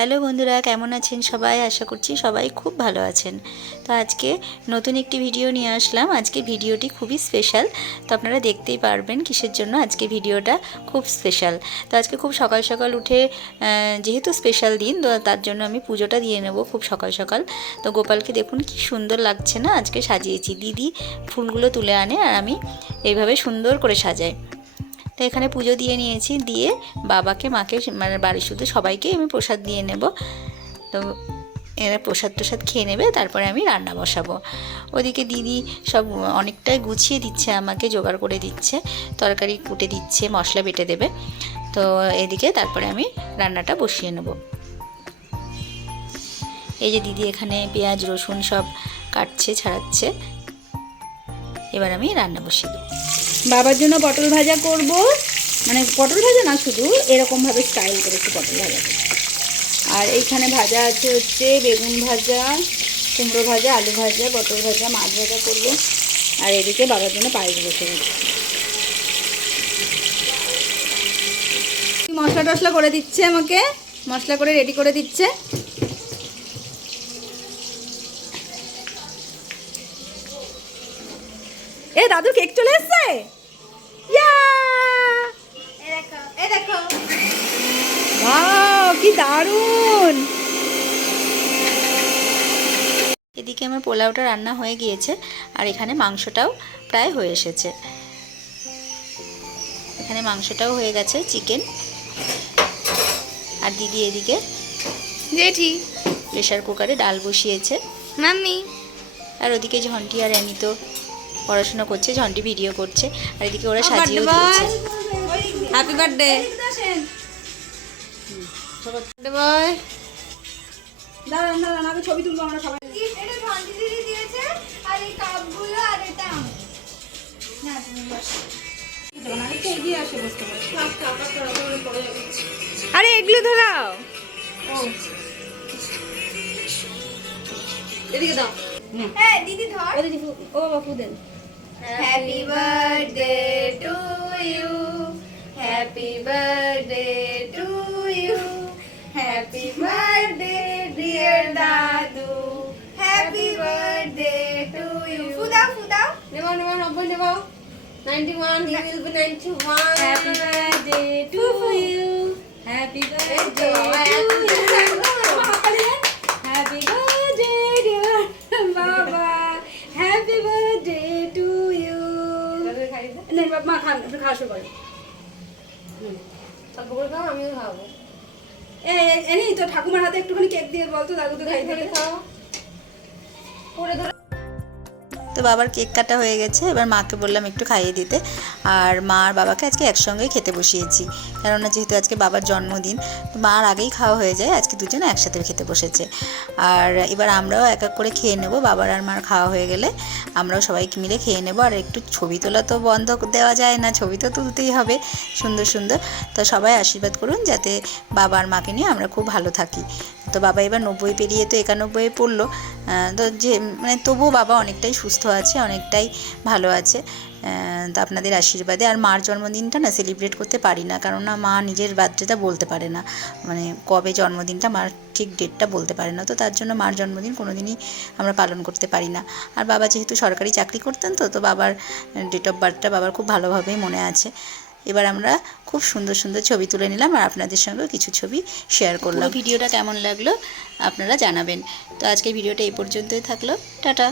Hello বন্ধুরা, কেমন আছেন সবাই? আশা করছি সবাই খুব ভালো আছেন। তো আজকে নতুন একটি ভিডিও নিয়ে আসলাম। আজকে ভিডিওটি খুবই স্পেশাল। তো আপনারা দেখতেই পারবেন কিসের জন্য আজকে ভিডিওটা খুব স্পেশাল। তো আজকে খুব সকাল সকাল উঠে যেহেতু স্পেশাল দিন, তো তার জন্য আমি পুজোটা দিয়ে নেব খুব সকাল সকাল। তো গোপালকে দেখুন কি সুন্দর লাগছে না? আজকে সাজিয়েছি। দিদি ফুলগুলো তুলে আনে আর আমি এইভাবে সুন্দর করে সাজাই। তো এখানে পুজো দিয়ে নিয়েছি, দিয়ে বাবাকে, মাকে মানে বাড়ির শুধু সবাইকে আমি প্রসাদ দিয়ে নেব। তো এরা প্রসাদ প্রসাদ খেয়ে নেবে, তারপরে আমি রান্না বসাবো। ওদিকে দিদি সব অনেকটাই গুছিয়ে দিচ্ছে, আমাকে জোগাড় করে দিচ্ছে, তরকারি কুটে দিচ্ছে, মশলা বেটে দেবে। তো এদিকে তারপরে আমি রান্নাটা বসিয়ে নেব। এই যে দিদি এখানে পেঁয়াজ, রসুন সব কাটছে, ছাড়াচ্ছে। এবার আমি রান্না বসিয়ে দেবো। বাবার জন্য পটল ভাজা করব। মানে পটল ভাজা না, শুধু এরকমভাবে স্টাইল করে একটু পটল ভাজা। আর এইখানে ভাজা আছে হচ্ছে বেগুন ভাজা, কুমড়ো ভাজা, আলু ভাজা, পটল ভাজা, মাছ ভাজা করব। আর এদিকে বাবার জন্য পায়েস বসে মশলা টশলা করে দিচ্ছে আমাকে। মশলা করে রেডি করে দিচ্ছে। এ দাদু কেক চলে এসছে? ইয়া কি দারুণ! এদিকে আমার পোলাওটা রান্না হয়ে গিয়েছে আর এখানে মাংসটাও প্রায় হয়ে এসেছে। এখানে মাংসটাও হয়ে গেছে চিকেন। আর দিদি এদিকে জেঠি। প্রেশার কুকারে ডাল বসিয়েছে। মাম্মি। আর ওদিকে ঝন্টি আর অ্যানি তো পড়াশোনা করছে ঝন্টি ভিডিও করছে আর এদিকে ওরা দিয়েছে হ্যাপি বার্থডে বয় দাঁড়ান দাঁড়ান আগে ছবি তুলবো আমরা সবাই। এটা ঝন্টি দিদি দিয়েছে? আর এই কাপগুলো আর এটা। না তুমি বসো আরেকটা এগিয়ে আসে। বসতে আরে এগুলো ধরাও এদিকে দাও। হ্যাঁ দিদি ধর। ও দিদি ফু- ও বাবা দেন। Happy birthday to you. Happy birthday to you. Happy birthday dear Dadu. Happy birthday to you. Fuda Fuda. Never never never never. 91 he will be 91. Happy birthday to you. Happy birthday to you. খান একটু খাওয়া শুরু করে আমিও খাব এ এ- any তো ঠাকুমার হাতে একটুখানি কেক দিয়ে বলতো দাদু তো খাই দিলে তো বাবার কেক কাটা হয়ে গেছে, এবার মাকে বললাম একটু খাইয়ে দিতে। আর মা আর বাবাকে আজকে একসঙ্গে খেতে বসিয়েছি, কেননা যেহেতু আজকে বাবার জন্মদিন, তো মার আগেই খাওয়া হয়ে যায়, আজকে দুজনে একসাথে খেতে বসেছে। আর এবার আমরাও এক এক করে খেয়ে নেব, বাবার আর মার খাওয়া হয়ে গেলে আমরাও সবাইকে মিলে খেয়ে নেব। আর একটু ছবি তোলা তো বন্ধ দেওয়া যায় না, ছবি তো তুলতেই হবে, সুন্দর সুন্দর। তো সবাই আশীর্বাদ করুন যাতে বাবা আর মাকে নিয়ে আমরা খুব ভালো থাকি। তো বাবা এবার নব্বই পেরিয়ে তো একানব্বই পড়ল। তো যে মানে তবুও বাবা অনেকটাই সুস্থ আছে, অনেকটাই ভালো আছে। তো আপনাদের আশীর্বাদে। আর মার জন্মদিনটা না সেলিব্রেট করতে পারি না কারণ না মা নিজের বার্থডেটা বলতে পারে না। মানে কবে জন্মদিনটা মার ঠিক ডেটটা বলতে পারে না। তো তার জন্য মার জন্মদিন কোনো দিনই আমরা পালন করতে পারি না। আর বাবা যেহেতু সরকারি চাকরি করতেন তো তো বাবার ডেট অফ বার্থটা বাবার খুব ভালোভাবেই মনে আছে। এবার আমরা খুব সুন্দর সুন্দর ছবি তুলে নিলাম আর আপনাদের সঙ্গেও কিছু ছবি শেয়ার করলাম। ভিডিওটা কেমন লাগল আপনারা জানাবেন। তো আজকে ভিডিওটা এই পর্যন্তই থাকল। টাটা।